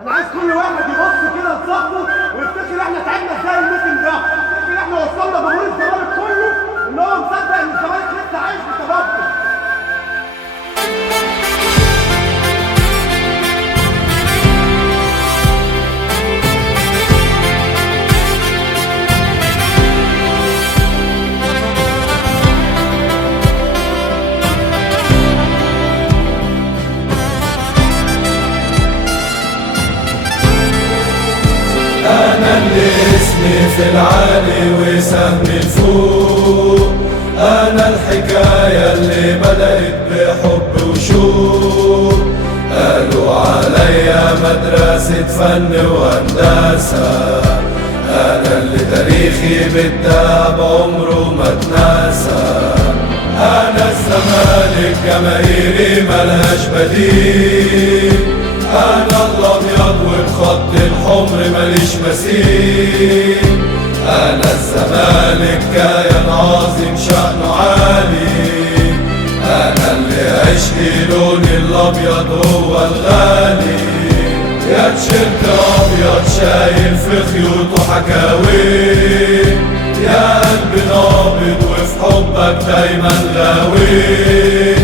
انا عايز كل واحد يبص كده لصاحبه ويفتكر احنا تعبنا ازاي الموسم ده، يفتكر احنا وصلنا جمهور الزمالك كله ان هو مصدق ان الزمالك لسه عايش بسببكم. أنا اللي اسمي في العالي وسهمي الفوق، أنا الحكاية اللي بدأت بحب وشوق. قالوا عليا مدرسة فن وهندسة، أنا اللي تاريخي بالدهب عمره ما اتنسى. أنا الزمالك جماهيري ملهاش بديل، أنا الأبيض والخط الحمر ماليش مثيل. أنا الزمالك كيان عظيم شأنه عالي، أنا اللي عشقي لوني الأبيض هو الغالي. يا تيشيرت أبيض شايل في خيوطه حكاوي، يا قلبي نابض وفي حبك دايما غاوي.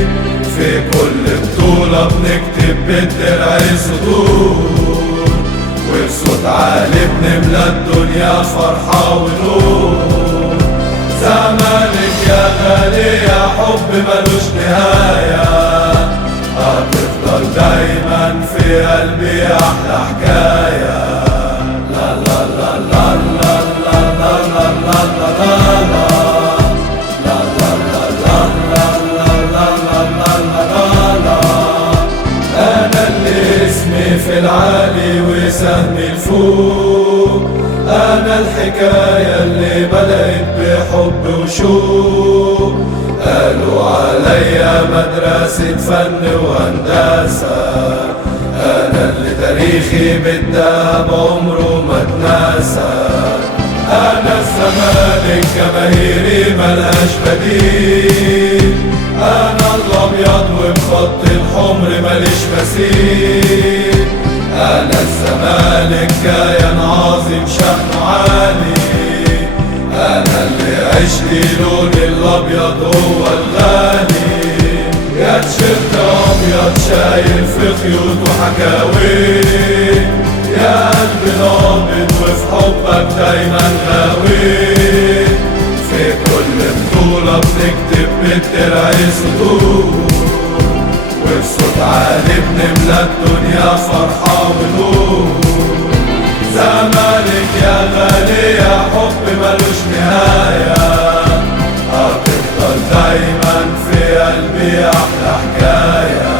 في كل بطولة بنكتب بالدرع سطور، وبصوت عالي بنملى الدنيا فرحة ونور. زمالك يا غالي يا حب ملوش نهاية، هتفضل دايما في قلبي أحلى حكاية. لا لا لا لا لا لا لا لا لا لا. في العالي وسهمي الفوق، أنا الحكاية اللي بدأت بحب وشوق. قالوا عليا مدرسة فن وهندسة، أنا اللي تاريخي بالدهب عمره ما اتنسى. أنا الزمالك جماهيري ملهاش بديل، أنا الأبيض وبخط الحمر ماليش مثيل. أنا الزمالك كيان عظيم شأنه عالي، أنا اللي عشقي لوني الأبيض هو الغالي. يا تيشيرت أبيض شايل في خيوطه حكاوي، يا قلبي نابض وفي حبك دايما غاوي. في كل بطولة بنكتب بالدرع سطور، وبصوت عالي بنملى الدنيا فرحة ونور. زمالك يا غالي يا حب ملوش نهاية، هتفضل دايما في قلبي أحلى حكاية.